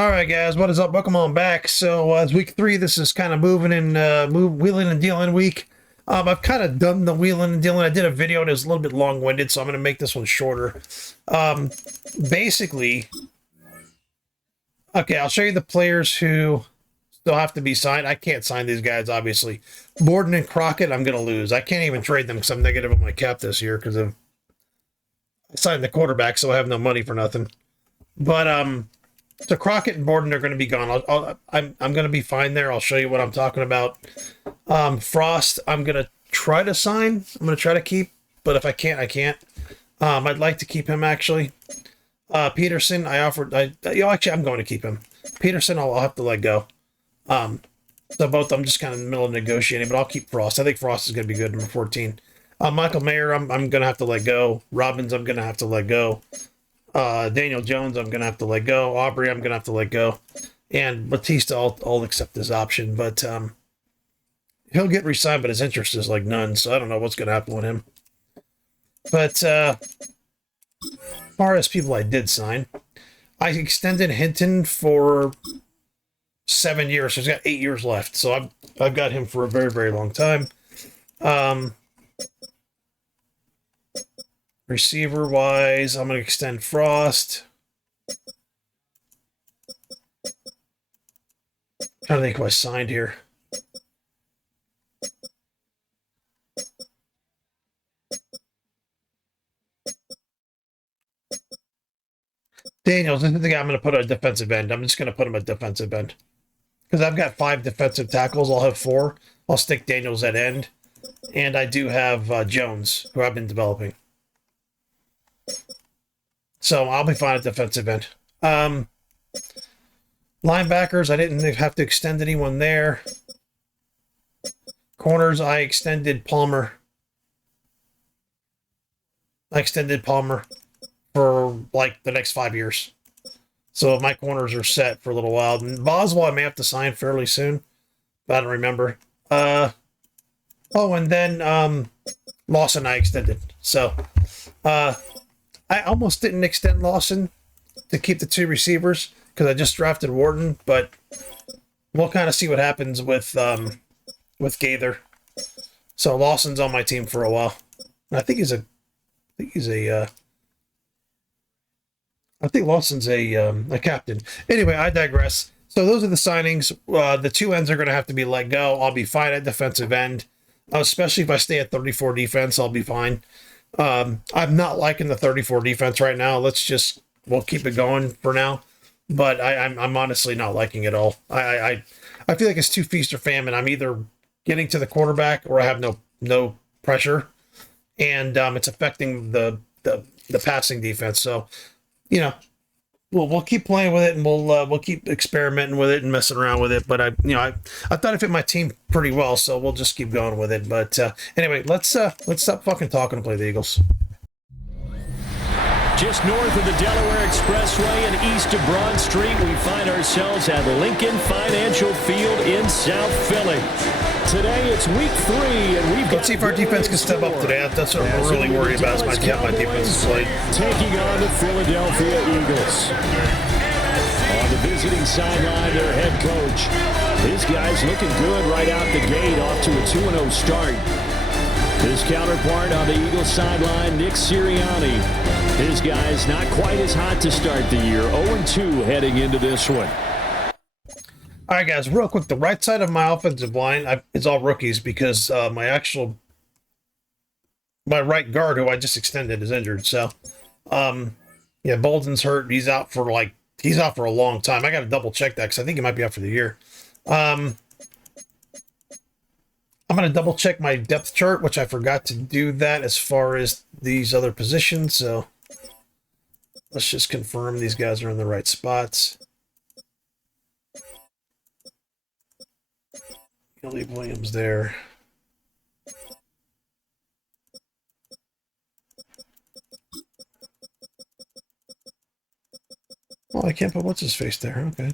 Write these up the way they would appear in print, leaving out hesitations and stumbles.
All right, guys, what is up? Welcome on back. So, it's week 3. This is kind of moving and wheeling and dealing week. I've kind of done the wheeling and dealing. I did a video and it was a little bit long-winded, so I'm going to make this one shorter. Basically, okay, I'll show you the players who still have to be signed. I can't sign these guys, obviously. Borden and Crockett, I'm going to lose. I can't even trade them because I'm negative on my cap this year because I signed the quarterback, so I have no money for nothing. But so Crockett and Borden are going to be gone. I'm going to be fine there. I'll show you what I'm talking about. Frost, I'm going to try to sign. I'm going to try to keep, but if I can't, I can't. I'd like to keep him, actually. Peterson, actually, I'm going to keep him. Peterson, I'll have to let go. So both, I'm just kind of in the middle of negotiating, but I'll keep Frost. I think Frost is going to be good, number 14. Michael Mayer, I'm going to have to let go. Robbins, I'm going to have to let go. Daniel Jones, I'm going to have to let go. Aubrey, I'm going to have to let go. And Batista, I'll accept this option. But he'll get re-signed, but his interest is like none. So I don't know what's going to happen with him. But as far as people I did sign, I extended Hinton for 7 years. So he's got 8 years left. So I've got him for a very, very long time. Receiver-wise, I'm going to extend Frost. Trying to think who I signed here. Daniels, this is the guy I'm going to put at defensive end. I'm just going to put him at defensive end. Because I've got 5 defensive tackles. I'll have 4. I'll stick Daniels at end. And I do have Jones, who I've been developing. So I'll be fine at defensive end. Linebackers, I didn't have to extend anyone there. Corners, I extended Palmer. For like the next 5 years. So my corners are set for a little while. And Boswell, I may have to sign fairly soon, but I don't remember. And then Lawson, I extended. So I almost didn't extend Lawson to keep the 2 receivers because I just drafted Wharton, but we'll kind of see what happens with Gaither. So Lawson's on my team for a while. And I think Lawson's a captain. Anyway, I digress. So those are the signings. The 2 ends are going to have to be let go. I'll be fine at defensive end, especially if I stay at 34 defense. I'll be fine. I'm not liking the 34 defense right now. We'll keep it going for now. But I'm honestly not liking it all. I feel like it's too feast or famine. I'm either getting to the quarterback or I have no pressure, and it's affecting the passing defense. So, we'll keep playing with it, and we'll keep experimenting with it and messing around with it. But I thought it fit my team pretty well, so we'll just keep going with it. But anyway, let's stop fucking talking and play the Eagles. Just north of the Delaware Expressway and east of Broad Street, we find ourselves at Lincoln Financial Field in South Philly. Today it's week 3, and we've got... Let's see if our defense can step up today. That's what I'm really worried about, is my defense is played. Taking on the Philadelphia Eagles. On the visiting sideline, their head coach. His guys looking good right out the gate, off to a 2-0 start. His counterpart on the Eagles sideline, Nick Sirianni. His guys not quite as hot to start the year. 0-2 heading into this one. All right, guys, real quick. The right side of my offensive line is all rookies because my right guard, who I just extended, is injured. So, Bolden's hurt. He's out for a long time. I got to double check that because I think he might be out for the year. I'm going to double check my depth chart, which I forgot to do that as far as these other positions. So let's just confirm these guys are in the right spots. I'll leave Williams there. Oh, I can't put what's-his-face there. Okay.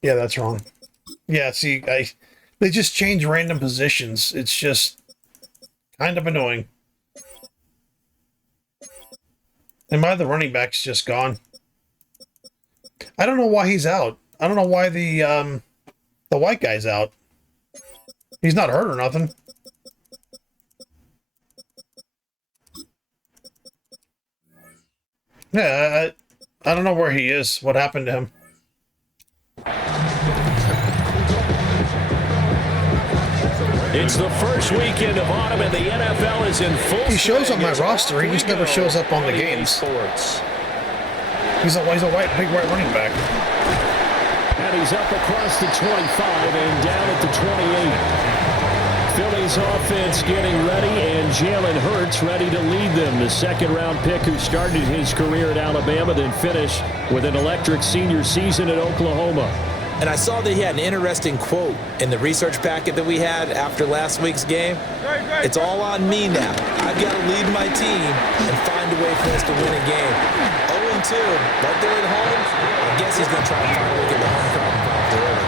Yeah, that's wrong. Yeah, see, they just change random positions. It's just kind of annoying. And my other running back's just gone. I don't know why he's out. I don't know why the white guy's out. He's not hurt or nothing. Yeah, I don't know where he is. What happened to him? It's the first weekend of autumn, and the NFL is in full. He shows on my roster. He just never shows up on the games. He's a big white running back. And he's up across the 25 and down at the 28. Philly's offense getting ready, and Jalen Hurts ready to lead them. The second-round pick who started his career at Alabama, then finished with an electric senior season at Oklahoma. And I saw that he had an interesting quote in the research packet that we had after last week's game. It's all on me now. I've got to lead my team and find a way for us to win a game. 0-2, but they're at home. I guess he's going to try to find a way to get the home crowd involved early.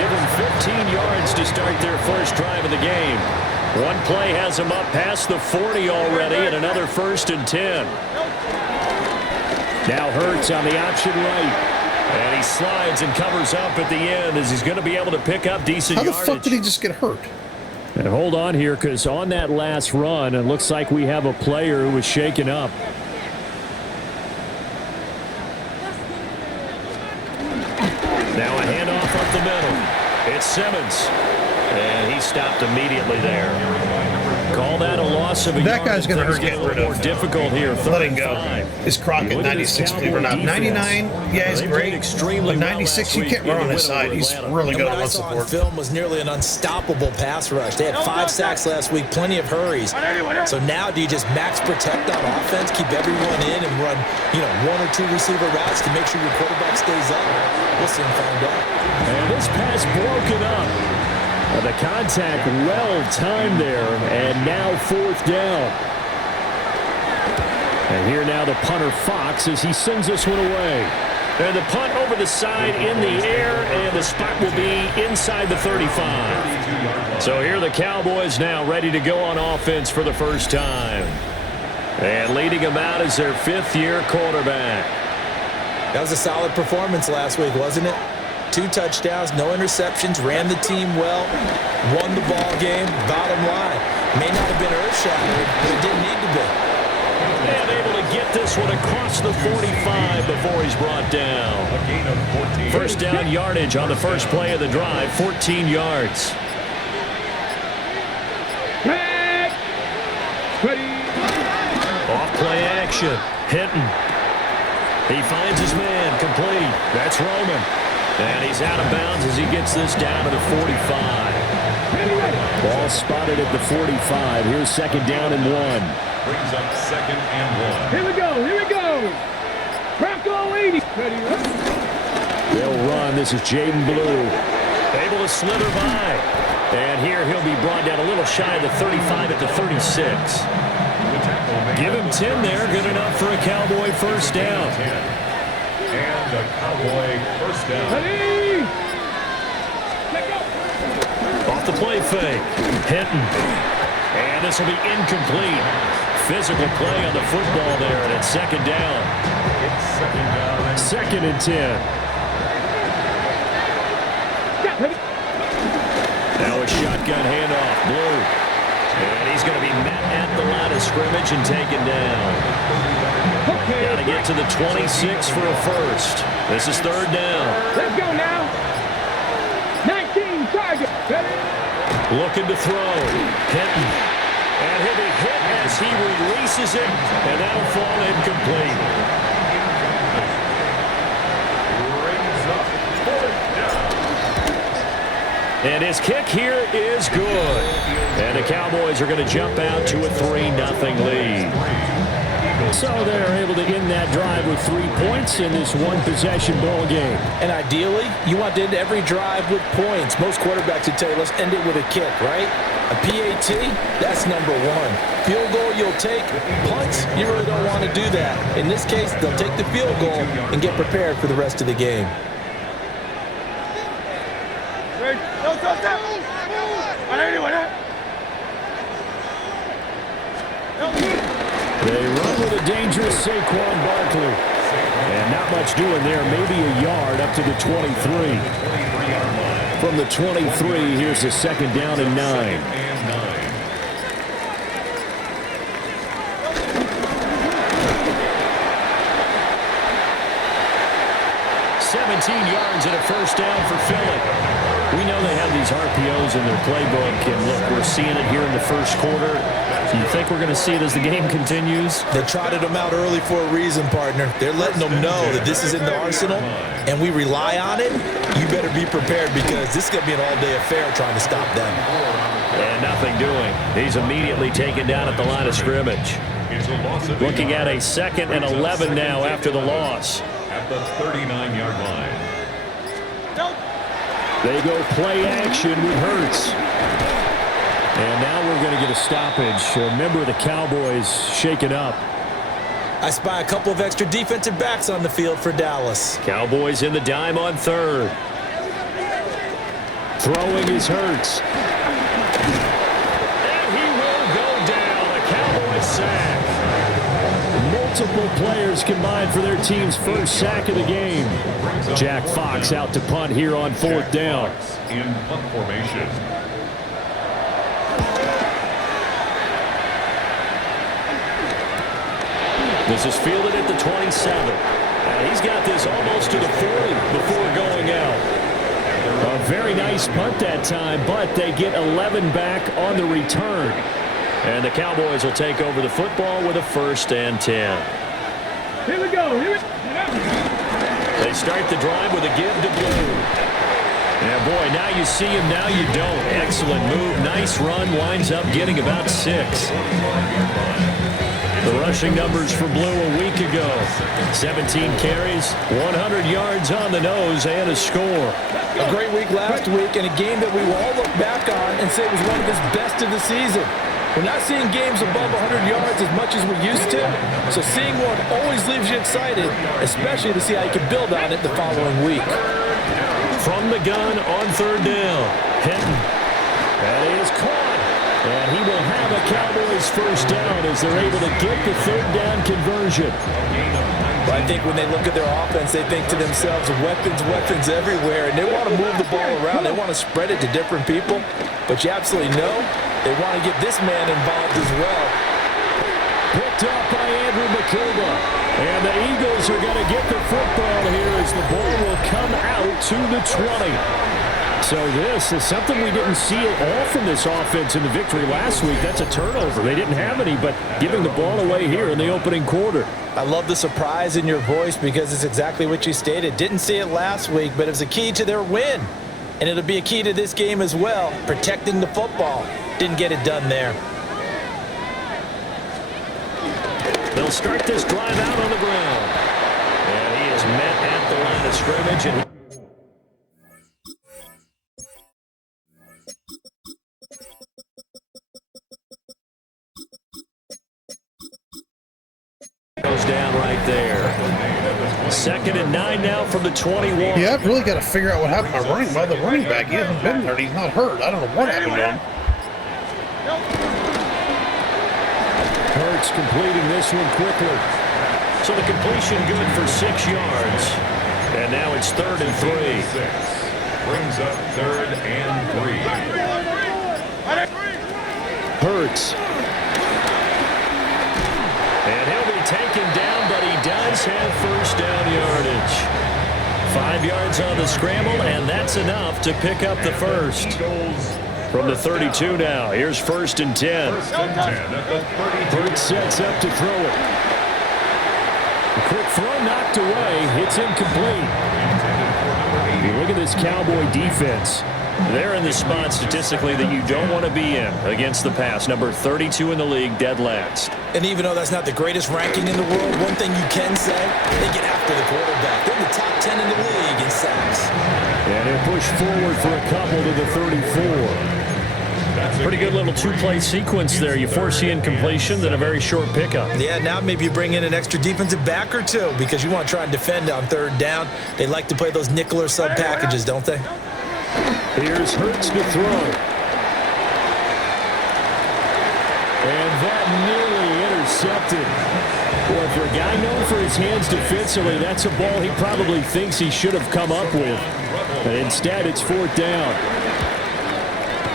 Give them 15 yards to start their first drive of the game. One play has them up past the 40 already, and another 1st and 10. Now Hurts on the option right. And he slides and covers up at the end as he's going to be able to pick up decent yardage. How the fuck did he just get hurt? And hold on here, because on that last run, it looks like we have a player who was shaken up. Now a handoff up the middle. It's Simmons. And he stopped immediately there. Call that a loss of a That yard. guy's going to hurt getting rid of. More difficult here. Let him go. Is Crockett 96 or not? 99, yeah, he's great. But 96, you can't run on his side. He's really good on one support. Film was nearly an unstoppable pass rush. They had 5 sacks last week, plenty of hurries. So now do you just max protect on offense, keep everyone in, and run 1 or 2 receiver routes to make sure your quarterback stays up? We'll soon find out. And this pass broken up. The contact well timed there, and now 4th down. And here now the punter Fox as he sends this one away. And the punt over the side in the air, and the spot will be inside the 35. So here the Cowboys now ready to go on offense for the first time. And leading them out is their 5th-year quarterback. That was a solid performance last week, wasn't it? 2 touchdowns, no interceptions, ran the team well, won the ball game. Bottom line, may not have been earth-shattering, but it didn't need to be. And able to get this one across the 45 before he's brought down. First down yardage on the first play of the drive, 14 yards. Off play action, Hinton. He finds his man, complete. That's Roman. And he's out of bounds as he gets this down to the 45. Ball spotted at the 45. Here's 2nd down and 1. Brings up 2nd and 1. Here we go. Bronco 80. They'll run. This is Jaden Blue. Able to slither by. And here he'll be brought down a little shy of the 35 at the 36. Give him 10 there. Good enough for a Cowboy first down. And a Cowboy first down. Ready? Off the play fake. Hinton. And this will be incomplete. Physical play on the football there, and it's 2nd down. It's 2nd down. 2nd and 10. Now a shotgun handoff. Blue. And he's going to be met at the line of scrimmage and taken down. Got to get to the 26 for a first. This is 3rd down. Let's go now. 19 target. Looking to throw. Hinton. And he'll be hit as he releases it, and that'll fall incomplete. Brings up 4th down. And his kick here is good. And the Cowboys are going to jump out to a 3-0 lead. So they're able to end that drive with 3 points in this one-possession ball game. And ideally, you want to end every drive with points. Most quarterbacks would tell you, let's end it with a kick, right? A PAT, that's number 1. Field goal you'll take. Punts, you really don't want to do that. In this case, they'll take the field goal and get prepared for the rest of the game. They run in with a dangerous Saquon Barkley. And not much doing there, maybe a yard up to the 23. From the 23, here's a second down and 9. 17 yards and a first down for Philly. We know they have these RPOs in their playbook, and look, we're seeing it here in the first quarter. Do you think we're going to see it as the game continues? They trotted them out early for a reason, partner. They're letting them know that this is in the arsenal, and we rely on it. You better be prepared because this is going to be an all-day affair trying to stop them. And nothing doing. He's immediately taken down at the line of scrimmage. Looking at a 2nd and 11 now after the loss. At the 39-yard line. They go play action with Hurts. And now we're going to get a stoppage. A member of the Cowboys shaken up. I spy a couple of extra defensive backs on the field for Dallas. Cowboys in the dime on 3rd. Throwing is Hurts. And he will go down. A Cowboys sack. Multiple players combined for their team's first sack of the game. Jack Fox out to punt here on 4th down. In punt formation. This is fielded at the 27. And he's got this almost to the 40 before going out. A very nice punt that time, but they get 11 back on the return. And the Cowboys will take over the football with a 1st and 10. Here we go. Here we go. They start the drive with a give to Blue. Yeah, boy, now you see him, now you don't. Excellent move, nice run, winds up getting about 6. The rushing numbers for Blue a week ago. 17 carries, 100 yards on the nose, and a score. A great week last week and a game that we will all look back on and say was one of his best of the season. We're not seeing games above 100 yards as much as we used to, so seeing one always leaves you excited, especially to see how you can build on it the following week. From the gun on 3rd down. Hinton. That is caught. And he will have a Cowboys first down as they're able to get the 3rd down conversion. But I think when they look at their offense, they think to themselves, weapons, weapons everywhere, and they want to move the ball around. They want to spread it to different people, but you absolutely know they want to get this man involved as well. Picked up by Andrew McCullough. And the Eagles are going to get the football here as the ball will come out to the 20. So this is something we didn't see at all from this offense in the victory last week. That's a turnover. They didn't have any, but giving the ball away here in the opening quarter. I love the surprise in your voice because it's exactly what you stated. Didn't see it last week, but it was a key to their win. And it'll be a key to this game as well, protecting the football. Didn't get it done there. They'll start this drive out on the ground. And he is met at the line of scrimmage. And goes down right there. 2nd and 9 now from the 21. Yeah, I've really got to figure out what happened by the running back. He hasn't been hurt. He's not hurt. I don't know what happened to him. Hurts completing this one quickly. So the completion good for 6 yards. And now it's 3rd and 3. Brings up 3rd and 3. Hurts. And he'll be taken down, but he does have first down yardage. 5 yards on the scramble, and that's enough to pick up the first. From the 32 now, here's 1st and 10. Hurts sets up to throw it. A quick throw knocked away. It's incomplete. You look at this Cowboy defense. They're in the spot statistically that you don't want to be in against the pass. Number 32 in the league, dead last. And even though that's not the greatest ranking in the world, one thing you can say, they get after the quarterback. They're in the top 10 in the league in sacks. And they push forward for a couple to the 34. Pretty good little two-play sequence there. You force the incompletion, then a very short pickup. Yeah, now maybe you bring in an extra defensive back or two because you want to try and defend on 3rd down. They like to play those nickel or sub packages, don't they? Here's Hurts to throw. And that nearly intercepted. Boy, for a guy known for his hands defensively, that's a ball he probably thinks he should have come up with. And instead, it's 4th down.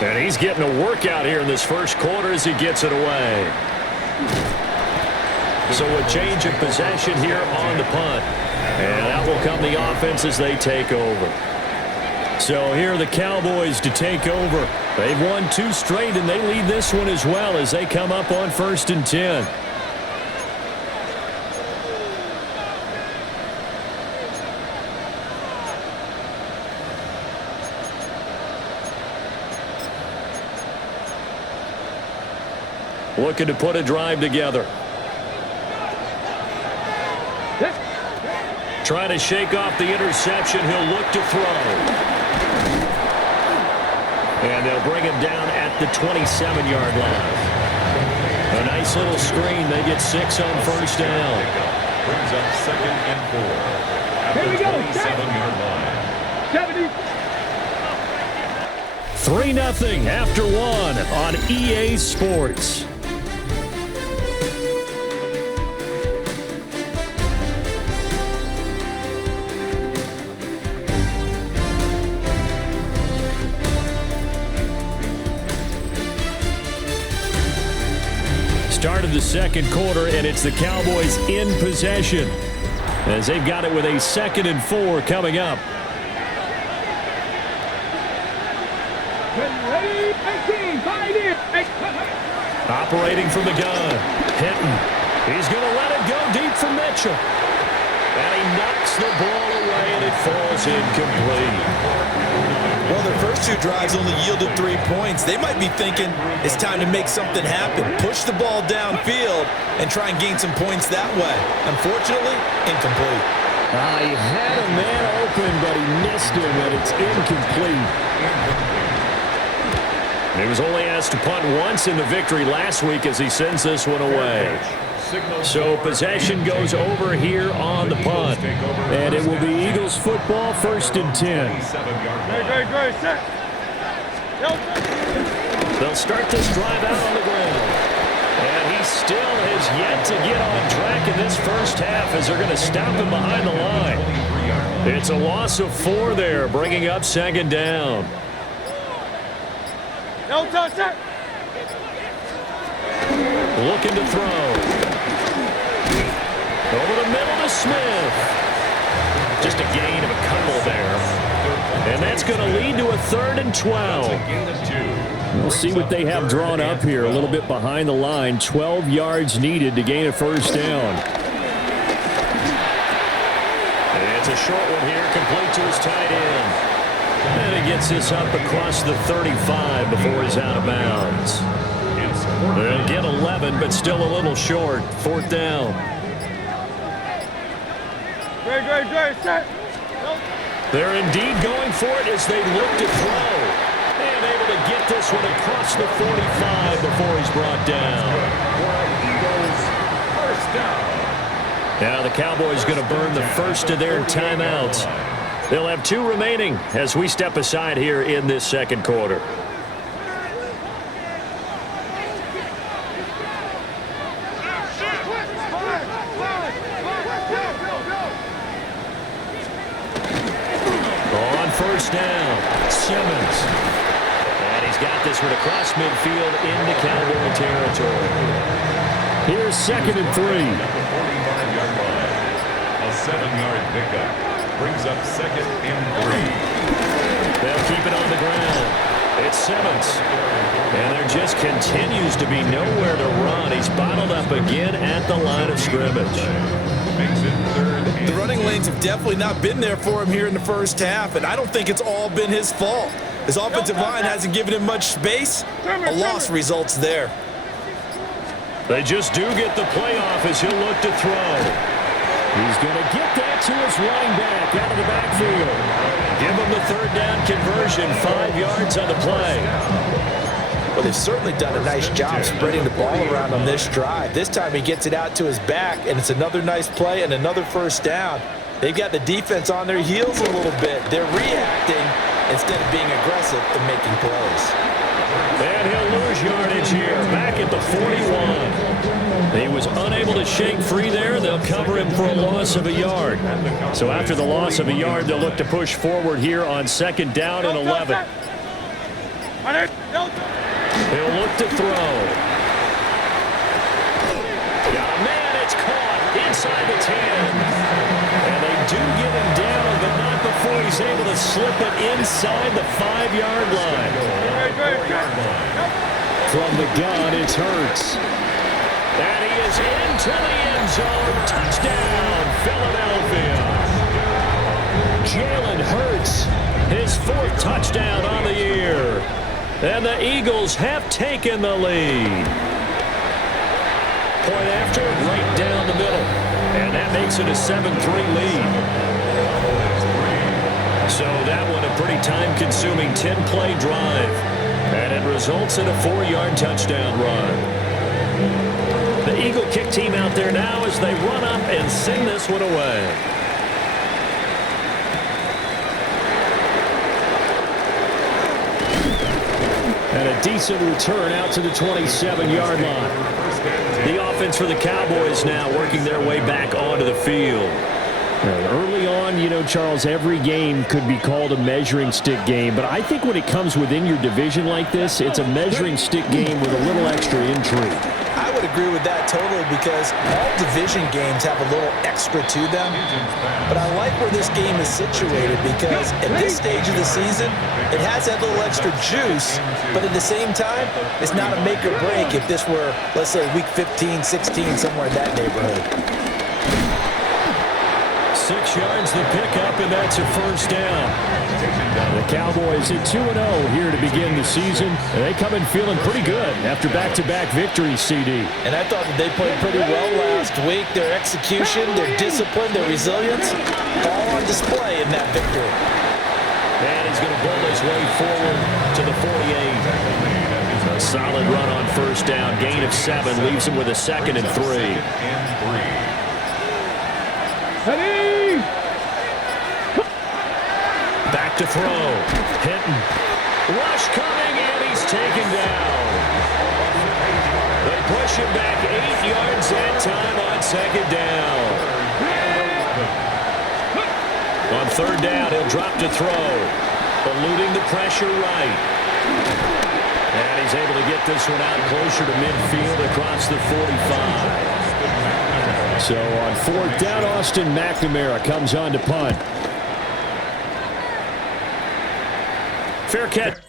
And he's getting a workout here in this first quarter as he gets it away. So a change of possession here on the punt. And that will come the offense as they take over. So here are the Cowboys to take over. They've won 2 straight, and they lead this one as well as they come up on 1st and 10. Looking to put a drive together. Trying to shake off the interception. He'll look to throw. And they'll bring him down at the 27-yard line. A nice little screen. They get 6 on 1st down. Brings up 2nd and 4 at the 27-yard line. 3-0 after 1 on EA Sports. Start of the second quarter, and it's the Cowboys in possession as they've got it with a 2nd and 4 coming up. Operating from the gun. Hinton. He's going to let it go deep for Mitchell. And he knocks the ball away, and it falls incomplete. Well, their first 2 drives only yielded 3 points. They might be thinking it's time to make something happen. Push the ball downfield and try and gain some points that way. Unfortunately, incomplete. He had a man open, but he missed him, and it's incomplete. He was only asked to punt once in the victory last week as he sends this one away. So possession goes over here on the punt. And it will be Eagles football, 1st and 10. They'll start this drive out on the ground. And he still has yet to get on track in this first half as they're going to stop him behind the line. It's a loss of 4 there, bringing up 2nd down. Looking to throw. Over the middle to Smith. Just a gain of a couple there. And that's going to lead to a 3rd and 12. We'll see what they have drawn up here. A little bit behind the line. 12 yards needed to gain a 1st down. And it's a short one here, complete to his tight end. And he gets this up across the 35 before he's out of bounds. They'll get 11, but still a little short. 4th down. They're indeed going for it as they look to throw. And able to get this one across the 45 before he's brought down. Now the Cowboys going to burn the first of their timeouts. They'll have 2 remaining as we step aside here in this second quarter. On 1st down, Simmons. And he's got this one across midfield into Cowboy territory. Here's 2nd and 3. A 7-yard pickup. Brings up 2nd and 3. They'll keep it on the ground. It's Simmons. And there just continues to be nowhere to run. He's bottled up again at the line of scrimmage. Makes it 3rd. The running lanes have definitely not been there for him here in the first half, and I don't think it's all been his fault. His offensive line hasn't given him much space. A loss results there. They just do get the playoff as he'll look to throw. He's going to get that to his running back out of the backfield. Give him the 3rd down conversion, 5 yards on the play. Well, they've certainly done a nice job spreading the ball around on this drive. This time he gets it out to his back, and it's another nice play and another 1st down. They've got the defense on their heels a little bit. They're reacting instead of being aggressive and making plays. And he'll lose yardage here, back at the 41. He was unable to shake free there. They'll cover him for a loss of a yard. So after the loss of a yard, they'll look to push forward here on 2nd down and 11. He'll look to throw. Got a man, it's caught inside the 10. And they do get him down, but not before he's able to slip it inside the 5-yard line. From the gun, it's Hurts. And he is into the end zone. Touchdown, Philadelphia. Jalen Hurts, his 4th touchdown on the year. And the Eagles have taken the lead. Point after, right down the middle. And that makes it a 7-3 lead. So that one a pretty time-consuming 10-play drive. And it results in a 4-yard touchdown run. The Eagle kick team out there now as they run up and send this one away. And a decent return out to the 27-yard line. The offense for the Cowboys now working their way back onto the field. Early on, you know, Charles, every game could be called a measuring stick game. But I think when it comes within your division like this, it's a measuring stick game with a little extra intrigue. I would agree with that totally because all division games have a little extra to them. But I like where this game is situated because at this stage of the season, it has that little extra juice. But at the same time, it's not a make or break if this were, let's say, week 15, 16, somewhere in that neighborhood. 6 yards the pickup, and that's a 1st down. The Cowboys at 2-0 here to begin the season. And they come in feeling pretty good after back-to-back victories, CD. And I thought that they played pretty well last week. Their execution, their discipline, their resilience, all on display in that victory. And he's going to build his way forward to the 48. A solid run on 1st down. Gain of 7 leaves him with a 2nd and 3. Back to throw. Hinton. Rush coming, and he's taken down. They push him back 8 yards that time on 2nd down. On 3rd down, he'll drop to throw. Eluding the pressure right. And he's able to get this one out closer to midfield across the 45. So on 4th down, Austin McNamara comes on to punt. Fair catch.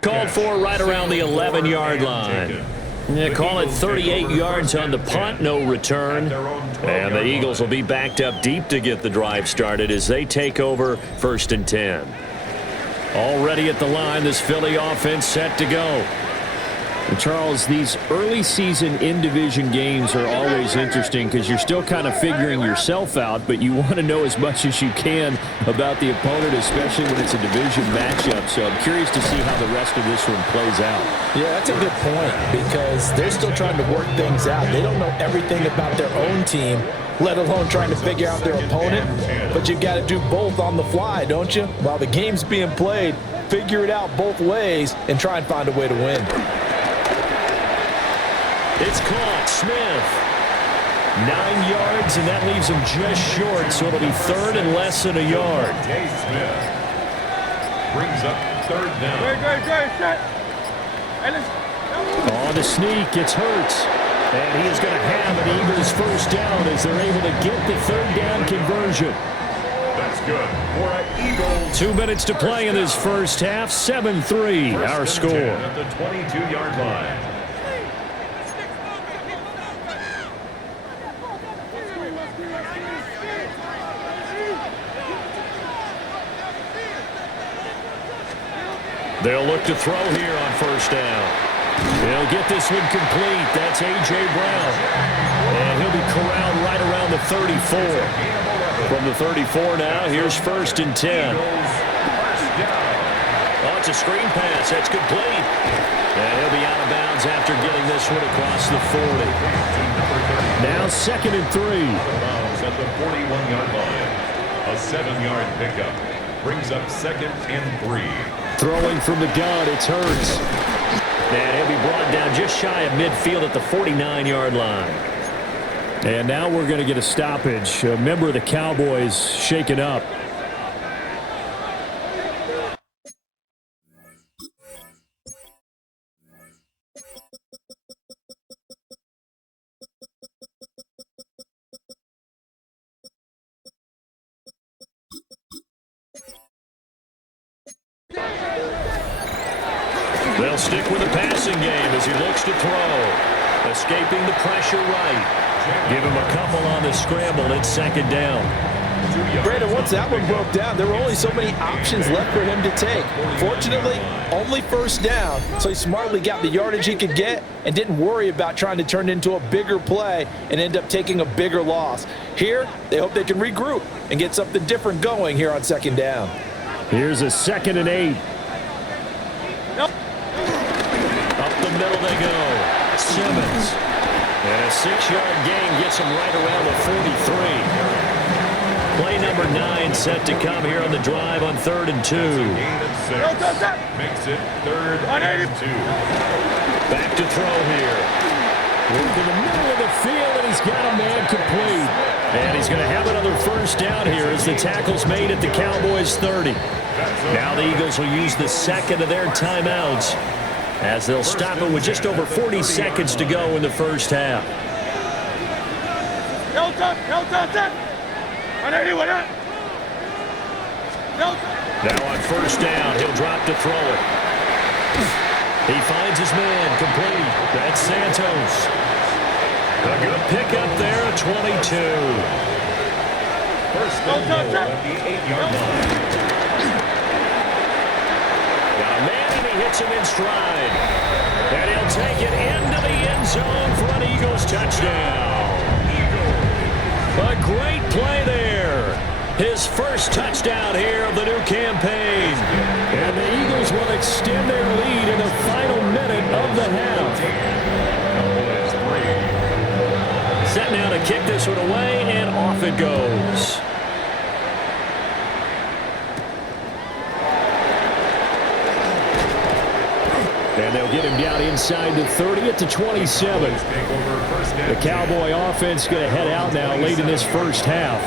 Called for right around the 11-yard line. Yeah, call it 38 yards on the punt, no return. And the Eagles will be backed up deep to get the drive started as they take over 1st and 10. Already at the line, this Philly offense set to go. And Charles, these early season in-division games are always interesting because you're still kind of figuring yourself out, but you want to know as much as you can about the opponent, especially when it's a division matchup. So I'm curious to see how the rest of this one plays out. Yeah, that's a good point because they're still trying to work things out. They don't know everything about their own team, let alone trying to figure out their opponent. But you've got to do both on the fly, don't you? While the game's being played, figure it out both ways and try and find a way to win. It's caught. Smith. 9 yards, and that leaves him just short, so it'll be 3rd and less than a yard. Jay Smith brings up 3rd down. On the sneak, it's Hurts. And he is going to have an Eagles 1st down as they're able to get the 3rd down conversion. That's good for an Eagles. 2 minutes to play in this first half. 7-3, our score. At the 22-yard line. They'll look to throw here on 1st down. They'll get this one complete. That's A.J. Brown. And he'll be corralled right around the 34. From the 34 now, here's 1st and 10. Oh, it's a screen pass. That's complete. And he'll be out of bounds after getting this one across the 40. Now 2nd and 3. At the 41-yard line. A A 7-yard pickup. Brings up 2nd and 3. Throwing from the gun, it's Hurts. And he'll be brought down just shy of midfield at the 49-yard line. And now we're going to get a stoppage. A member of the Cowboys shaken up. They'll stick with the passing game as he looks to throw. Escaping the pressure right. Give him a couple on the scramble. It's 2nd down. Brandon, once that one broke down, there were only so many options left for him to take. Fortunately, only 1st down, so he smartly got the yardage he could get and didn't worry about trying to turn it into a bigger play and end up taking a bigger loss. Here, they hope they can regroup and get something different going here on 2nd down. Here's a 2nd and 8. Up the middle they go. Simmons. And a 6-yard gain gets him right around the 43. Play number 9 set to come here on the drive on 3rd and 2. Makes it 3rd and 2. Back to throw here. Into the middle of the field, and he's got a man complete. And he's going to have another 1st down here as the tackle's made at the Cowboys 30. Now the Eagles will use the 2nd of their timeouts as they'll stop it with just over 40 seconds to go in the 1st half. Now on 1st down, he'll drop to throw it. He finds his man complete. That's Santos. A good pickup there at 22. 1st and goal at the 8-yard line. Got a man and he hits him in stride. And he'll take it into the end zone for an Eagles touchdown. A great play there. His 1st touchdown here of the new campaign. And the Eagles will extend their lead in the final minute of the half. Set now to kick this one away, and off it goes. And they'll get him down inside the 30 at the 27. The Cowboy offense going to head out now late in this 1st half.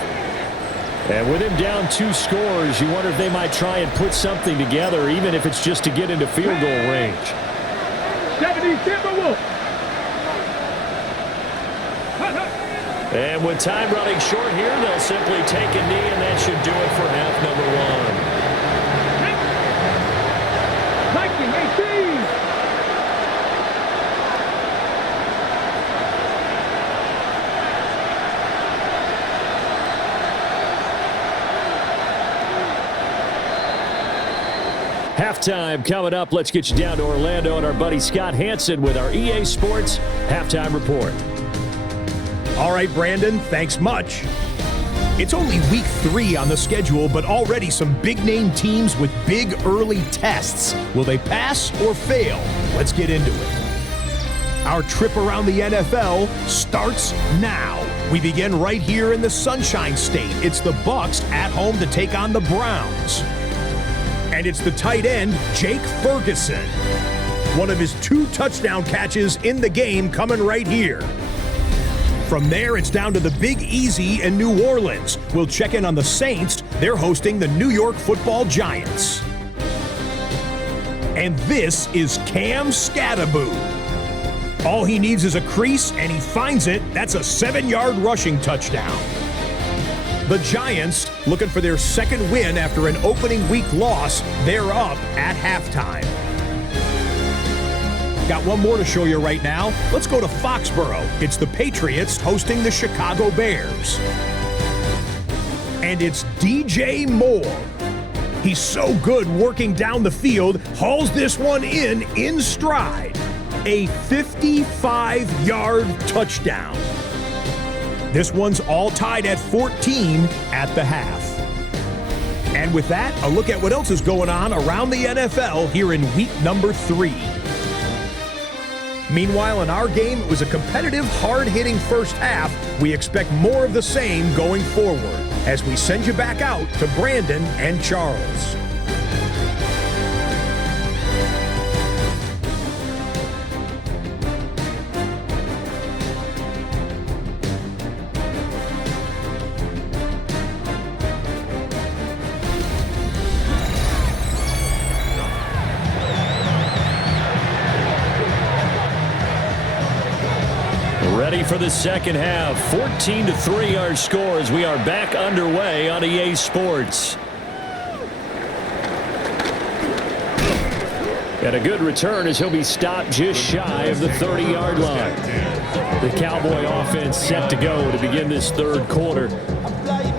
And with him down 2 scores, you wonder if they might try and put something together, even if it's just to get into field goal range. And with time running short here, they'll simply take a knee, and that should do it for half number 1. Halftime coming up. Let's get you down to Orlando and our buddy Scott Hansen with our EA Sports Halftime Report. All right, Brandon, thanks much. It's only week 3 on the schedule, but already some big-name teams with big early tests. Will they pass or fail? Let's get into it. Our trip around the NFL starts now. We begin right here in the Sunshine State. It's the Bucs at home to take on the Browns. And it's the tight end, Jake Ferguson. One of his 2 touchdown catches in the game coming right here. From there, it's down to the Big Easy in New Orleans. We'll check in on the Saints. They're hosting the New York Football Giants. And this is Cam Scattaboo. All he needs is a crease, and he finds it. That's a 7-yard rushing touchdown. The Giants, looking for their 2nd win after an opening week loss, they're up at halftime. Got one more to show you right now. Let's go to Foxborough. It's the Patriots hosting the Chicago Bears. And it's DJ Moore. He's so good working down the field, hauls this one in stride. A 55-yard touchdown. This one's all tied at 14 at the half. And with that, a look at what else is going on around the NFL here in week number 3. Meanwhile, in our game, it was a competitive, hard-hitting first half. We expect more of the same going forward. as we send you back out to Brandon and Charles. Ready for the second half. 14-3 our score as we are back underway on EA Sports. And a good return as he'll be stopped just shy of the 30-yard line. The Cowboy offense set to go to begin this third quarter.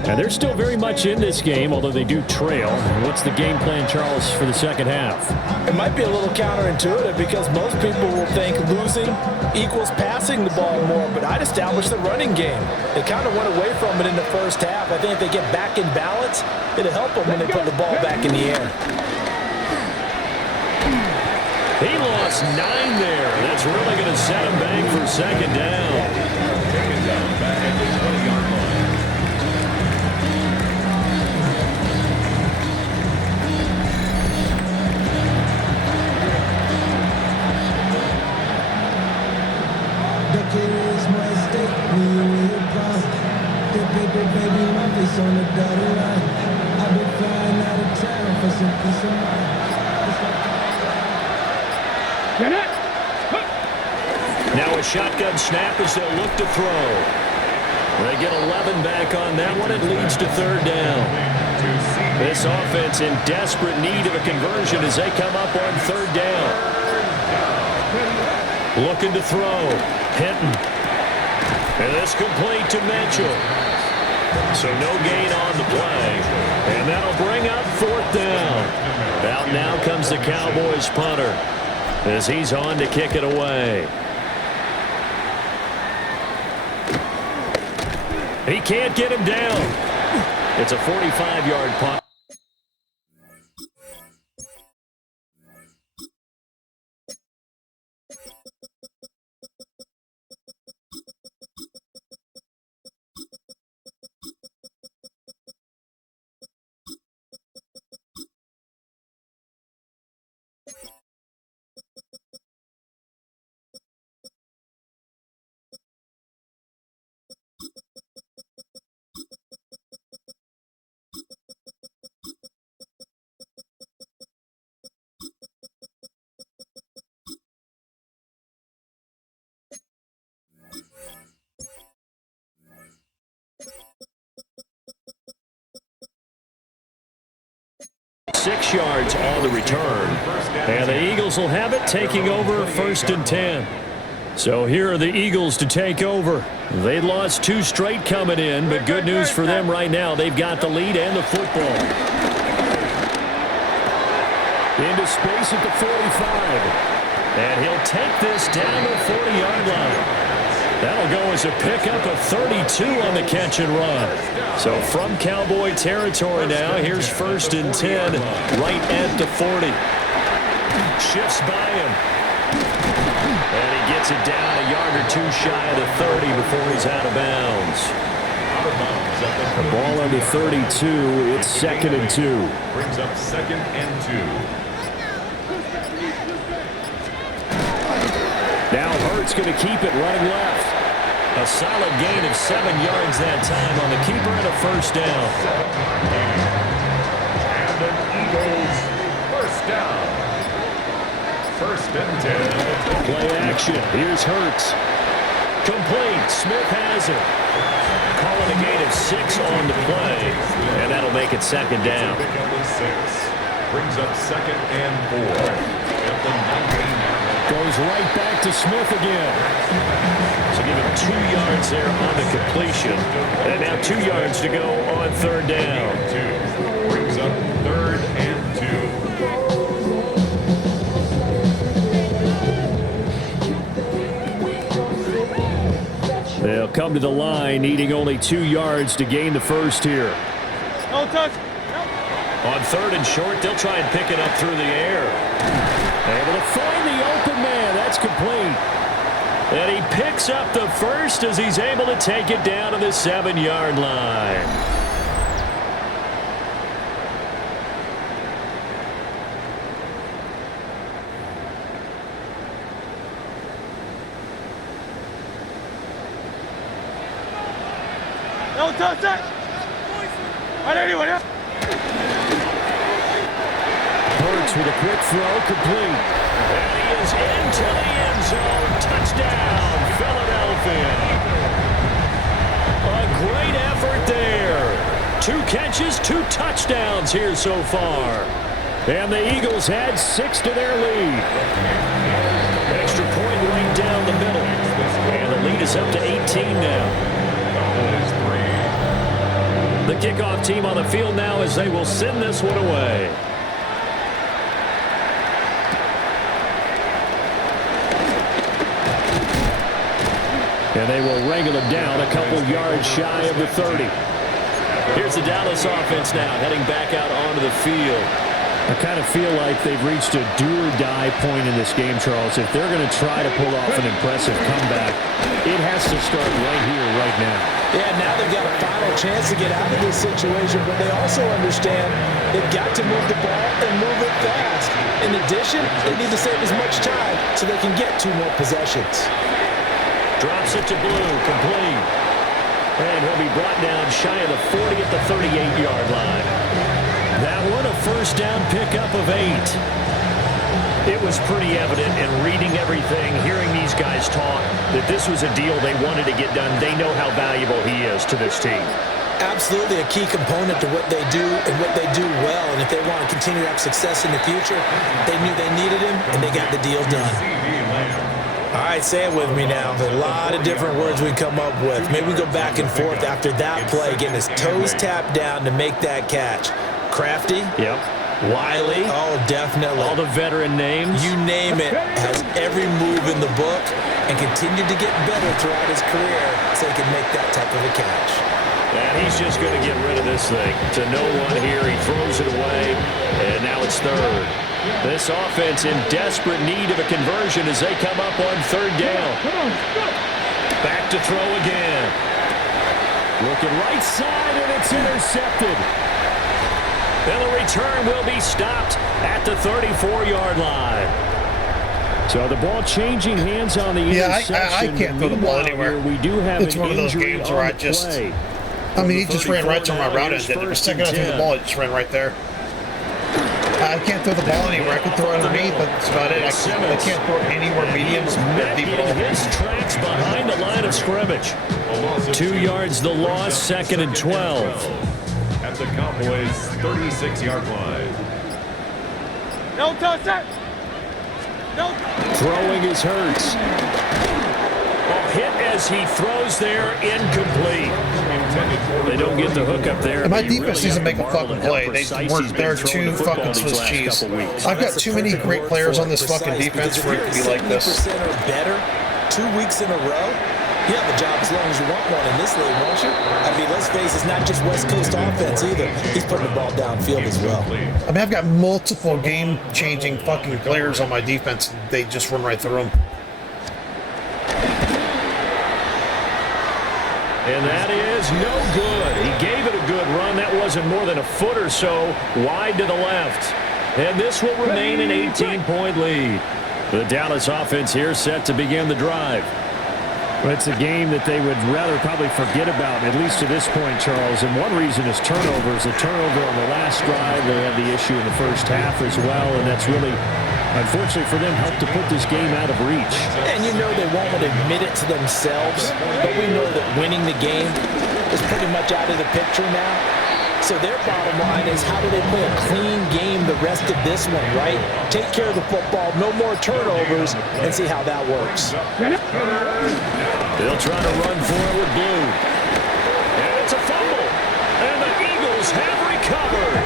And they're still very much in this game, although they do trail. What's the game plan, Charles, for the second half? It might be a little counterintuitive because most people will think losing equals passing the ball more, but I'd establish the running game. They kind of went away from it in the first half. I think if they get back in balance, it'll help them when they put the ball back in the air. He lost 9 there. That's really going to set him back for second down. Taken down back at the 20-yard line. On the dotted line, I've been flying out of town for some peace of mind. Now a shotgun snap as they'll look to throw. They get 11 back on that one. It leads to third down. This offense in desperate need of a conversion as they come up on third down. Looking to throw. Hinton. And this complete to Mitchell. So no gain on the play. And that'll bring up fourth down. Out now comes the Cowboys punter as he's on to kick it away. He can't get him down. It's a 45-yard punt. .6 yards on the return. And the Eagles will have it, taking over first and 10. So here are the Eagles to take over. They lost 2 straight coming in, but good news for them right now. They've got the lead and the football. Into space at the 45. And he'll take this down the 40-yard line. That'll go as a pickup of 32 on the catch and run. So from Cowboy territory now, here's first and 10 right at the 40. Shifts by him. And he gets it down a yard or 2 shy of the 30 before he's out of bounds. The ball under 32, it's second and 2. Brings up second and 2. Now Hurts going to keep it running left. A solid gain of 7 yards that time on the keeper and a first down. And an Eagles first down. First and 10. Play action. Here's Hurts. Complete. Smith has it. Calling a gain of 6 on the play. And that'll make it second down. Pickup of 6. Brings up second and 4. At the 19-yard line. Goes right back to Smith again. So give him 2 yards there on the completion. And now 2 yards to go on third down. 2. Brings up third and 2. They'll come to the line, needing only 2 yards to gain the first here. No touch. On third and short, they'll try and pick it up through the air. Able to find the open man. That's complete. And he picks up the first as he's able to take it down to the 7-yard line. No touch that. Right anyway. Hurts with a quick throw, complete. And he is into the end zone. Touchdown, Philadelphia. A great effort there. 2 catches, 2 touchdowns here so far. And the Eagles add 6 to their lead. Extra point right down the middle. And the lead is up to 18 now. The kickoff team on the field now as they will send this one away. And they will wrangle it down a couple yards shy of the 30. Here's the Dallas offense now heading back out onto the field. I kind of feel like they've reached a do-or-die point in this game, Charles. If they're going to try to pull off an impressive comeback, it has to start right here, right now. Yeah, now they've got a final chance to get out of this situation, but they also understand they've got to move the ball and move it fast. In addition, they need to save as much time so they can get 2 more possessions. Drops it to Blue, complete. And he'll be brought down shy of the 40 at the 38-yard line. That one a first down pickup of 8. It was pretty evident in reading everything, hearing these guys talk, that this was a deal they wanted to get done. They know how valuable he is to this team. Absolutely a key component to what they do and what they do well. And if they want to continue to have success in the future, they knew they needed him, and they got the deal done. All right, say it with me now. There's a lot of different words we come up with. Maybe we go back and forth after that play, getting his toes tapped down to make that catch. Crafty. Yep. Wiley. Oh, definitely. All the veteran names. You name it. Has every move in the book and continued to get better throughout his career so he can make that type of a catch. And he's just going to get rid of this thing. To no one here. He throws it away, and now it's 3rd. This offense in desperate need of a conversion as they come up on 3rd down. Back to throw again. Looking right side, and it's intercepted. And the return will be stopped at the 34-yard line. So the ball changing hands on the interception. I can't throw the ball anywhere. We do have it's one of those games where I just, he just ran right to my route and did it. The second I threw the ball, it just ran right there. I can't throw the ball anywhere. I can throw it underneath, but that's about it. I can't throw it anywhere medium or deep at all. His tracks behind the line of scrimmage. 2 yards the loss, 2nd and 12. At the Cowboys' 36-yard line. No touch that. No. Throwing is Hurts. Hit as he throws there, incomplete. They don't get the hook up there. And my defense doesn't make a fucking play. They weren't there too fucking Swiss cheese. I've got too many great players on this fucking defense for it to be like this. Or better 2 weeks in a row. You have a job as long as you want one in this league, won't you? I mean, let's face it, it's not just West Coast offense either. He's putting the ball downfield as well. I've got multiple game-changing fucking players on my defense. They just run right through them. And that is no good. He gave it a good run. That wasn't more than a foot or so wide to the left. And this will remain an 18-point lead. The Dallas offense here set to begin the drive. Well, it's a game that they would rather probably forget about, at least to this point, Charles. And one reason is turnovers. A turnover on the last drive. They had the issue in the first half as well, and that's really, unfortunately for them, helped to put this game out of reach. And you know they won't admit it to themselves, but we know that winning the game is pretty much out of the picture now. So their bottom line is, how do they play a clean game the rest of this one, right? Take care of the football, no more turnovers, and see how that works. They'll try to run for it with Blue. And it's a fumble. And the Eagles have recovered.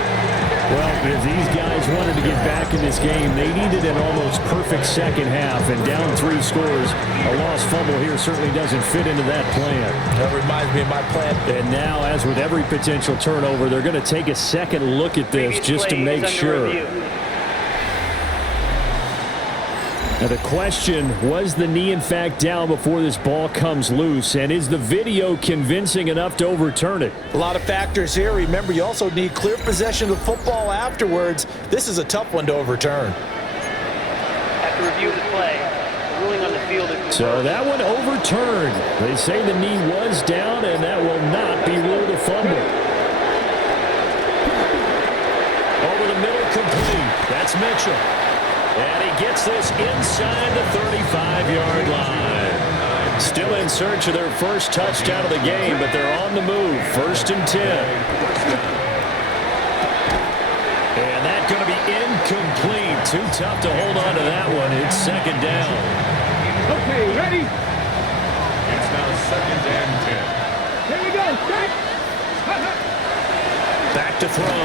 Well, if these guys wanted to get back in this game, they needed an almost perfect second half. And down 3 scores, a lost fumble here certainly doesn't fit into that plan. That reminds me of my plan. And now, as with every potential turnover, they're going to take a second look at this just to make sure. Now the question, was the knee in fact down before this ball comes loose? And is the video convincing enough to overturn it? A lot of factors here. Remember, you also need clear possession of the football afterwards. This is a tough one to overturn. After review of the play, ruling on the field. So that one overturned. They say the knee was down, and that will not be ruled a fumble. Over the middle, complete. That's Mitchell. And he gets this inside the 35-yard line. Still in search of their first touchdown of the game, but they're on the move. 1st and 10. And that's going to be incomplete. Too tough to hold on to that one. It's 2nd down. Okay, ready? It's now 2nd and 10. Here we go. Back to throw.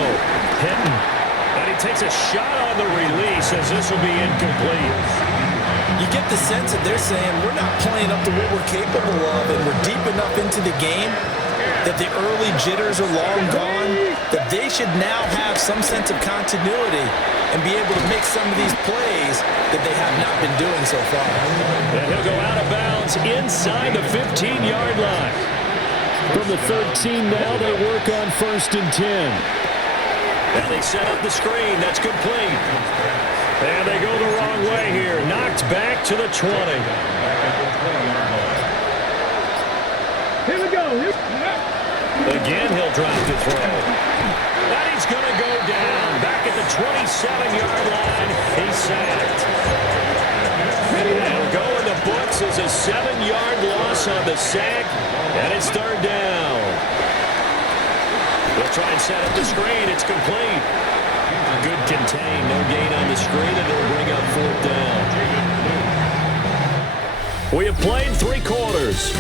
Hinton. And he takes a shot on the release as this will be incomplete. You get the sense that they're saying we're not playing up to what we're capable of, and we're deep enough into the game that the early jitters are long gone, that they should now have some sense of continuity and be able to make some of these plays that they have not been doing so far. And he'll go out of bounds inside the 15-yard line. From the 13 now, they work on 1st and 10. And they set up the screen. That's complete. And they go the wrong way here. Knocked back to the 20. Here we go. Again, he'll drop the throw. And he's going to go down. Back at the 27-yard line. He's sacked. And go in the books as a 7-yard loss on the sack. And it's 3rd down. They'll try and set up the screen. It's complete. Good contain. No gain on the screen, and it'll bring up 4th down. We have played 3 quarters.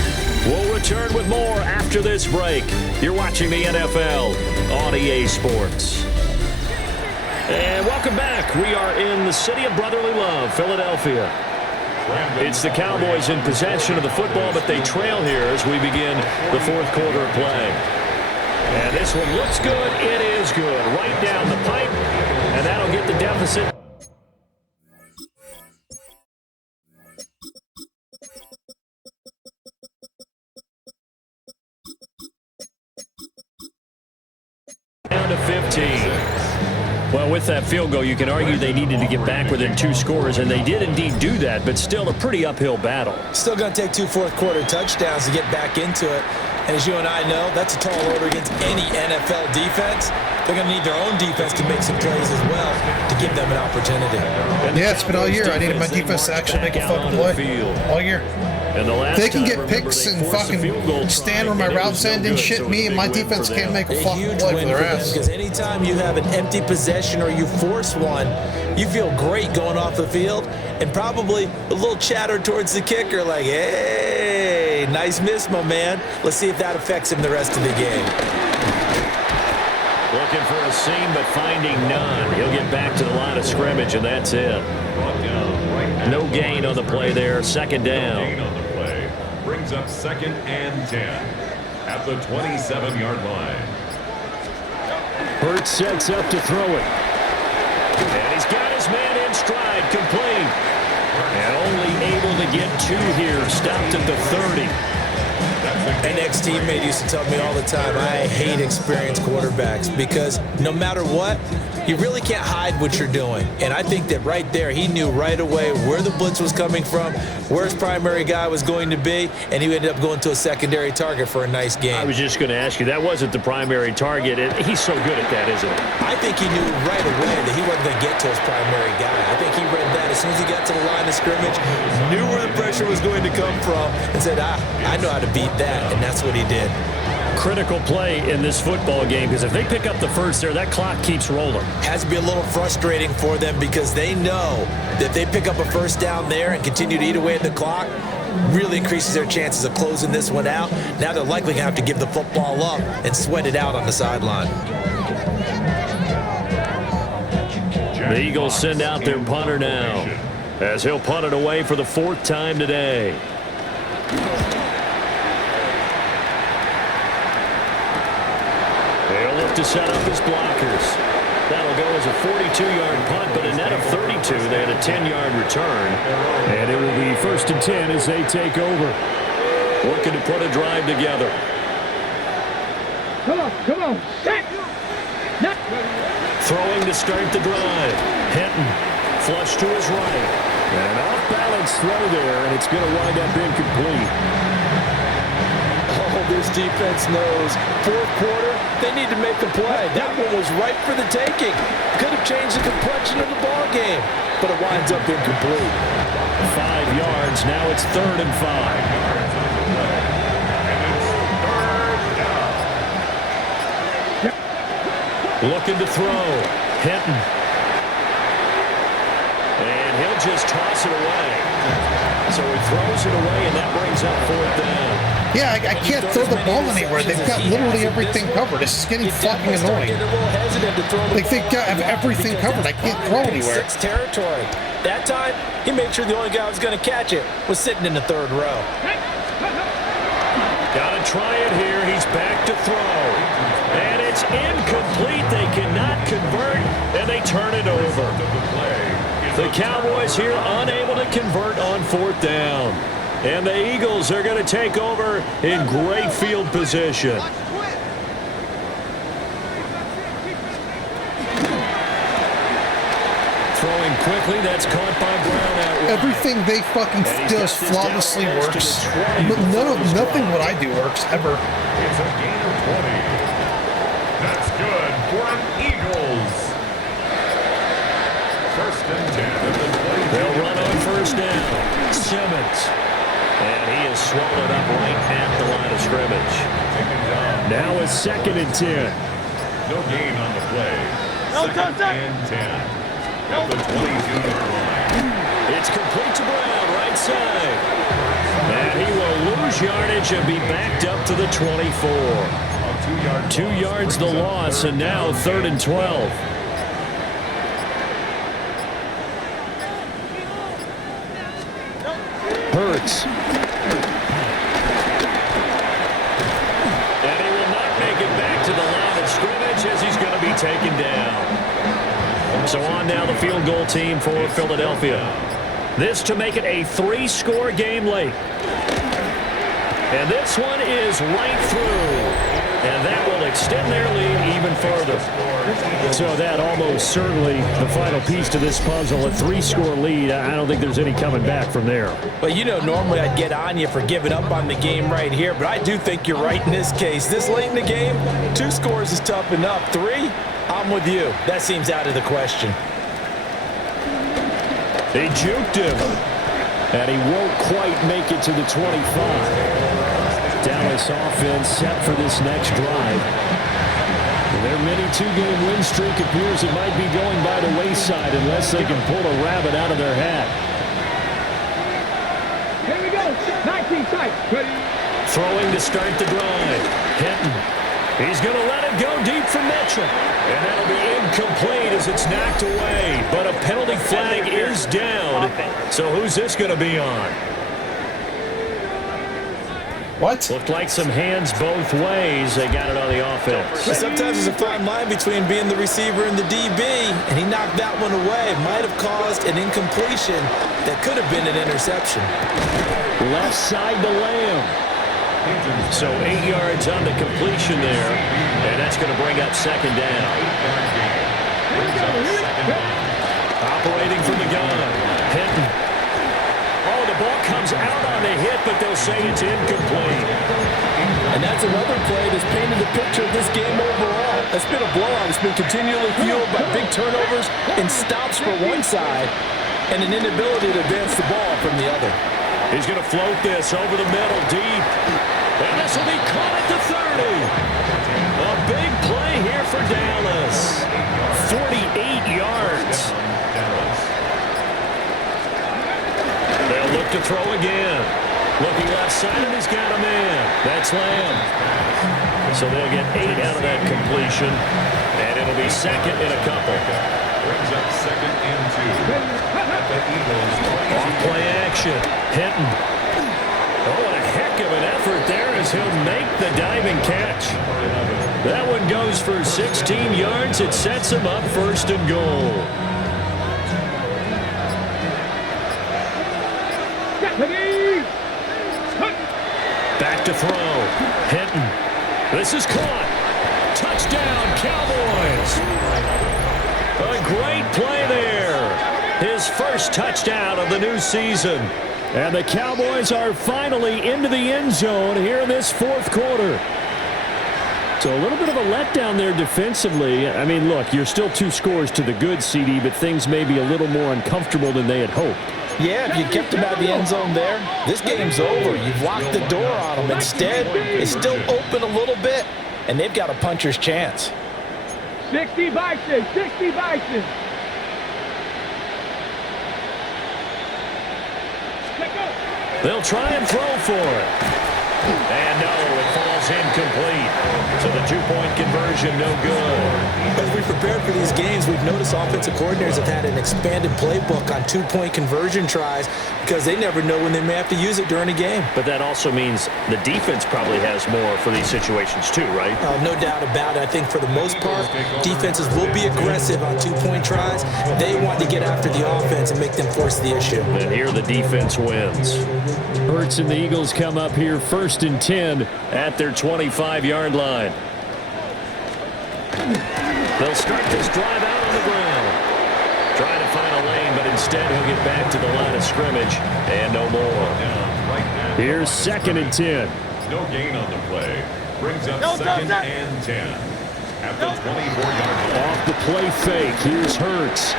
We'll return with more after this break. You're watching the NFL on EA Sports. And welcome back. We are in the city of brotherly love, Philadelphia. It's the Cowboys in possession of the football, but they trail here as we begin the 4th quarter of play. And this one looks good. It is good. Right down the pipe. And that'll get the deficit. Down to 15. Well, with that field goal, you can argue they needed to get back within 2 scores, and they did indeed do that, but still a pretty uphill battle. Still going to take 2 fourth-quarter touchdowns to get back into it. And as you and I know, that's a tall order against any NFL defense. They're going to need their own defense to make some plays as well to give them an opportunity. Yeah, it's been all year. I needed my defense to actually make a fucking play. All year. And they can get picks and fucking stand where my routes end and shit me, and my defense can't make a fucking play for their ass. Because anytime you have an empty possession or you force one, you feel great going off the field, and probably a little chatter towards the kicker like, hey, nice miss, my man. Let's see if that affects him the rest of the game. Looking for a seam, but finding none. He'll get back to the line of scrimmage, and that's it. No gain on the play there. 2nd down. Brings up 2nd and 10 at the 27-yard line. Hurts sets up to throw it. And he's got his man in stride, complete. And only able to get 2 here. Stopped at the 30. An ex-teammate used to tell me all the time, I hate experienced quarterbacks because no matter what, you really can't hide what you're doing. And I think that right there, he knew right away where the blitz was coming from, where his primary guy was going to be, and he ended up going to a secondary target for a nice game. I was just going to ask you, that wasn't the primary target. He's so good at that, isn't he? I think he knew right away that he wasn't going to get to his primary guy. I think he read that as soon as he got to the line of scrimmage, knew where the pressure was going to come from, and said, I know how to beat that, and that's what he did. Critical play in this football game, because if they pick up the first there, that clock keeps rolling. Has to be a little frustrating for them because they know that if they pick up a first down there and continue to eat away at the clock, really increases their chances of closing this one out. Now they're likely going to have to give the football up and sweat it out on the sideline. The Eagles send out their punter now, as he'll punt it away for the 4th time today. They'll look to set up his blockers. That'll go as a 42-yard punt, but a net of 32. They had a 10-yard return. And it will be 1st and 10 as they take over. Looking to put a drive together. Come on. Set. Throwing to start the drive. Hinton flush to his right. And an off-balance throw there, and it's going to wind up incomplete. Oh, this defense knows. Fourth quarter, they need to make a play. That one was ripe for the taking. Could have changed the complexion of the ball game, but it winds up incomplete. 5 yards. Now it's 3rd and 5. Looking to throw. Hinton. And he'll just toss it away. So he throws it away, and that brings up 4th down. Yeah, I can't throw the ball anywhere. They've got literally everything covered. This is getting fucking annoying. Like, they've got everything covered. I can't throw anywhere. Territory. That time, he made sure the only guy who was going to catch it was sitting in the 3rd row. Got to try it here. He's back to throw. And it's incomplete. They cannot convert, and they turn it over. The Cowboys here unable to convert on 4th down. And the Eagles are going to take over in great field position. Throwing quickly, that's caught by Brown out wide. Everything they fucking does flawlessly works. But nothing what I do works ever. It's a gain of 20. That's good for an Eagles. 1st and 10 at the 20. They'll run on 1st down. Simmons. And he is swallowed up right at the line of scrimmage. Now it's 2nd and 10. No gain on the play. 2nd and 10. At the 22-yard line. It's complete to Brown, right side. And he will lose yardage and be backed up to the 24. 2 yards the loss, and now 3rd and 12. Hurts. And he will not make it back to the line of scrimmage as he's going to be taken down. So on now the field goal team for Philadelphia. This to make it a 3-score game late. And this one is right through. And that will extend their lead even further. So that almost certainly the final piece to this puzzle, a 3-score lead. I don't think there's any coming back from there. Well, you know, normally I'd get on you for giving up on the game right here, but I do think you're right in this case. This late in the game, 2 scores is tough enough. 3, I'm with you. That seems out of the question. They juked him, and he won't quite make it to the 25. Dallas offense set for this next drive. Their mini 2-game win streak appears it might be going by the wayside unless they can pull a rabbit out of their hat. Here we go. 19 tight. Ready. Throwing to start the drive. Hinton. He's going to let it go deep for Mitchell. And that'll be incomplete as it's knocked away. But a penalty flag is down. So who's this going to be on? What? Looked like some hands both ways. They got it on the offense. Sometimes there's a fine line between being the receiver and the DB, and he knocked that one away. Might have caused an incompletion that could have been an interception. Left side to Lamb. So 8 yards on the completion there, and that's going to bring up 2nd down. Operating from the gun. Hinton. Oh, the ball comes out on the hit, but they'll say it's incomplete. And that's another play that's painted the picture of this game overall. It's been a blowout. It's been continually fueled by big turnovers and stops for one side and an inability to advance the ball from the other. He's going to float this over the middle deep. And this will be caught at the 30. A big play here for Dallas. 48 yards. They'll look to throw again. Looking left side, and he's got a man. That's Lamb. So they'll get 8 out of that completion. And it'll be 2nd and a couple. Brings up 2nd and 2. The Eagles. Off-play action. Hinton. Oh, a heck of an effort there as he'll make the diving catch. That one goes for 16 yards. It sets him up 1st and goal. Back to throw. Hinton. This is caught. Touchdown, Cowboys. A great play there. His first touchdown of the new season. And the Cowboys are finally into the end zone here in this fourth quarter. So a little bit of a letdown there defensively. I mean, look, you're still 2 scores to the good, CD, but things may be a little more uncomfortable than they had hoped. Yeah, if you kept them out of the end zone there, this game's over. You've locked the door on them. Instead, it's still open a little bit, and they've got a puncher's chance. 60 Bison, 60 Bison. They'll try and throw for it. And no, it falls incomplete. So the 2-point conversion, no good. As we prepared for these games, we've noticed offensive coordinators have had an expanded playbook on 2-point conversion tries because they never know when they may have to use it during a game. But that also means the defense probably has more for these situations too, right? No doubt about it. I think for the most part, defenses will be aggressive on 2-point tries. They want to get after the offense and make them force the issue. And here the defense wins. Hurts and the Eagles come up here 1st and 10 at their 25-yard line. They'll start this drive out on the ground. Trying to find a lane, but instead he'll get back to the line of scrimmage and no more. Here's 2nd and 10. No gain on the play. Brings up 2nd and 10. At the 24-yard line. Off the play fake. Here's Hurts.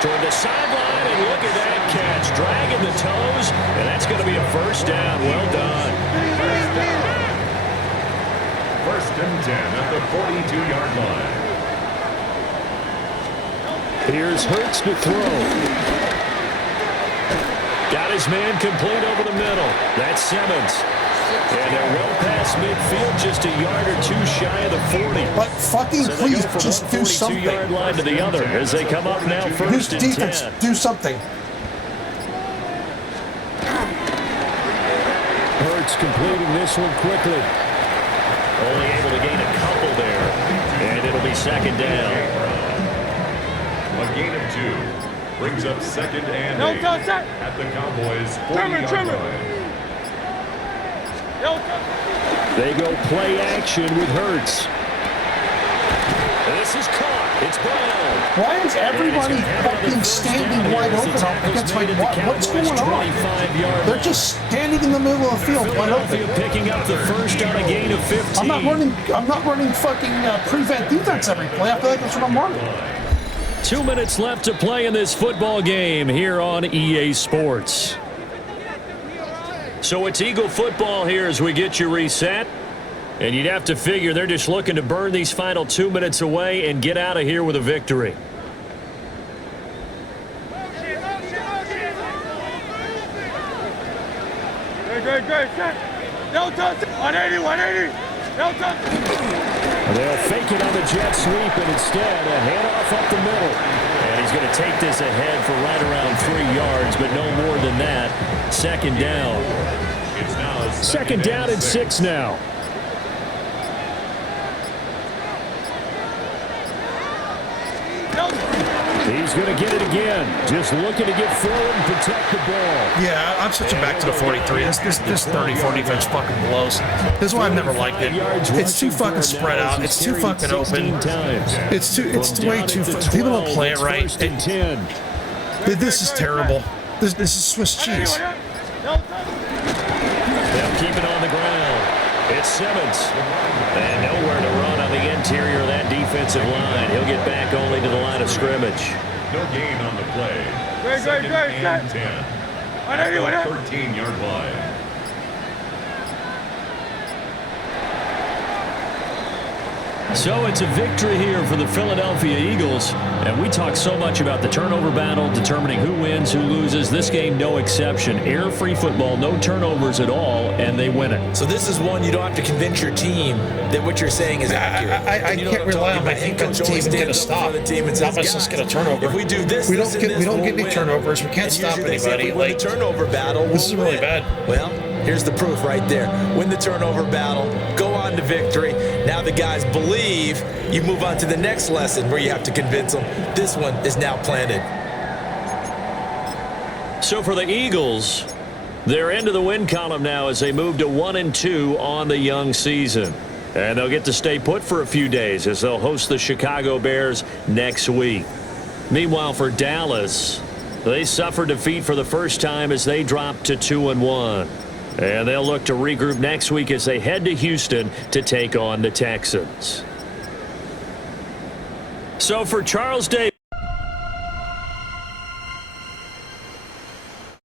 Toward the sideline, and look at that catch. Dragging the toes, and that's going to be a first down. Well done. 1st and 10 at the 42-yard line. Here's Hurts to throw. Got his man complete over the middle. That's Simmons. And they're well past midfield, just a yard or 2 shy of the 40. But fucking So please, from just one do 42-yard something. line to the other as they come up now Who's 1st and defense? 10. Do something. Hurts completing this one quickly. Only able to gain a couple there. And it'll be 2nd down. A gain of 2. Brings up 2nd and 8 at the Cowboys' 40-yard line. They go play action with Hurts. This is caught. It's Brown. Why is everybody fucking standing wide open against my what's going on? They're just standing in the middle of the field wide open. Philadelphia picking up the first on a gain of 15. I'm not running fucking prevent defense every play. I feel like that's what I'm running. 2 minutes left to play in this football game here on EA Sports. So it's Eagle football here as we get you reset. And you'd have to figure they're just looking to burn these final 2 minutes away and get out of here with a victory. Great. No touch. 180. No touch. They'll fake it on the jet sweep, and instead a handoff up the middle. And he's going to take this ahead for right around 3 yards, but no more than that. 2nd down. It's now 2nd down and 6 now. He's going to get it again. Just looking to get forward and protect the ball. Yeah, I'm switching back to the 43. This 34 defense fucking blows. This is why I've never liked it. It's too fucking spread out. It's too fucking open. It's way too. People don't play it right. This is terrible. This is Swiss cheese. They'll keep it on the ground. It's Simmons. And nowhere to run on the interior of that defensive line. He'll get back only to the line of scrimmage. No gain on the play. Great. 2nd and 10 at the 13-yard line. So it's a victory here for the Philadelphia Eagles. And we talk so much about the turnover battle, determining who wins, who loses. This game, no exception. Error-free football, no turnovers at all, and they win it. So this is one you don't have to convince your team that what you're saying is accurate. I can't rely on my defense team to get a stop. Not much just get a turnover. If we do this, we don't get any turnovers. We can't stop anybody. Like the turnover battle, this is really bad. Well, here's the proof right there. Win the turnover battle, go on to victory. Now the guys believe. You move on to the next lesson where you have to convince them. This one is now planted. So for the Eagles, they're into the win column now as they move to 1-2 on the young season. And they'll get to stay put for a few days as they'll host the Chicago Bears next week. Meanwhile, for Dallas, they suffered defeat for the first time as they dropped to 2-1. And they'll look to regroup next week as they head to Houston to take on the Texans. So for Charles Davis,